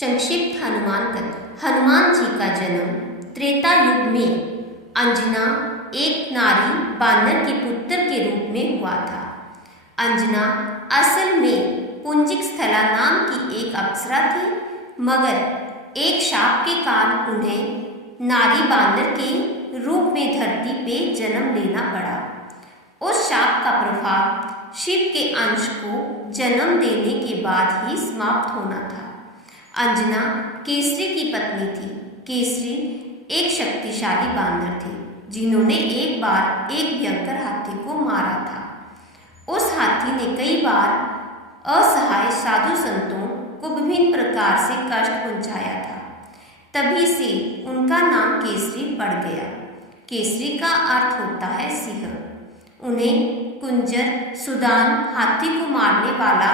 संक्षिप्त हनुमान कथा। हनुमान जी का जन्म त्रेता युग में अंजना एक नारी बानर के पुत्र के रूप में हुआ था। अंजना असल में पुंजिक स्थला नाम की एक अप्सरा थी, मगर एक शाप के कारण उन्हें नारी बानर के रूप में धरती पे जन्म लेना पड़ा। उस शाप का प्रभाव शिव के अंश को जन्म देने के बाद ही समाप्त होना था। अंजना केसरी की पत्नी थी। केसरी एक शक्तिशाली बांदर थे जिन्होंने एक बार एक भयंकर हाथी को मारा था। उस हाथी ने कई बार असहाय साधु संतों को विभिन्न प्रकार से कष्ट पहुंचाया था। तभी से उनका नाम केसरी पड़ गया। केसरी का अर्थ होता है सिंह। उन्हें कुंजर, सुदान, हाथी को मारने वाला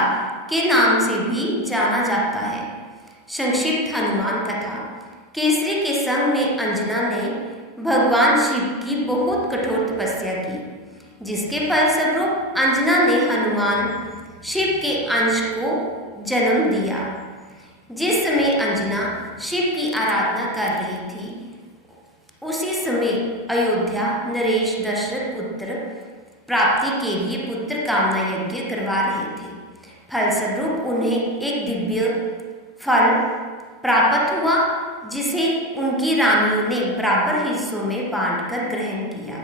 के नाम से भी जाना जाता है। संक्षिप्त हनुमान कथा। केसरी के संग में अंजना ने भगवान शिव की बहुत कठोर तपस्या की, जिसके फलस्वरूप अंजना ने हनुमान शिव के अंश को जन्म दिया। जिस समय अंजना शिव की आराधना कर रही थी, उसी समय अयोध्या नरेश दशरथ पुत्र प्राप्ति के लिए पुत्र कामना यज्ञ करवा रहे थे। फलस्वरूप उन्हें एक दिव्य फल प्राप्त हुआ, जिसे उनकी रानियों ने बराबर हिस्सों में बांटकर ग्रहण किया।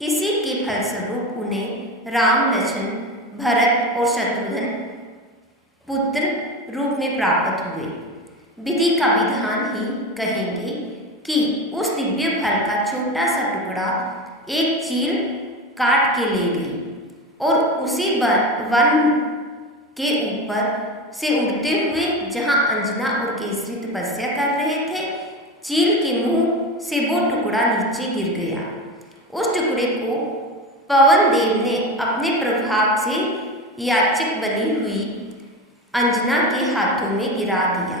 इसी के फलस्वरूप उन्हें राम, लक्ष्मण, भरत और शत्रुघ्न पुत्र रूप में प्राप्त हुए। विधि का विधान ही कहेंगे कि उस दिव्य फल का छोटा सा टुकड़ा एक चील काट के ले गई और उसी वन के ऊपर से उड़ते हुए जहां अंजना और केसरी तपस्या कर रहे थे, चील के मुंह से वो टुकड़ा नीचे गिर गया। उस टुकड़े को पवन देव ने अपने प्रभाव से याचक बनी हुई अंजना के हाथों में गिरा दिया।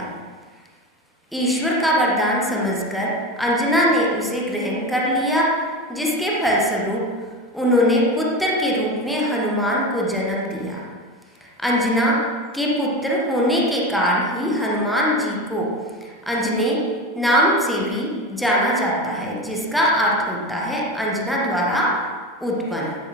ईश्वर का वरदान समझकर अंजना ने उसे ग्रहण कर लिया, जिसके फलस्वरूप उन्होंने पुत्र के रूप में हनुमान को जन्म दिया। अंजना के पुत्र होने के कारण ही हनुमान जी को अंजने नाम से भी जाना जाता है, जिसका अर्थ होता है अंजना द्वारा उत्पन्न।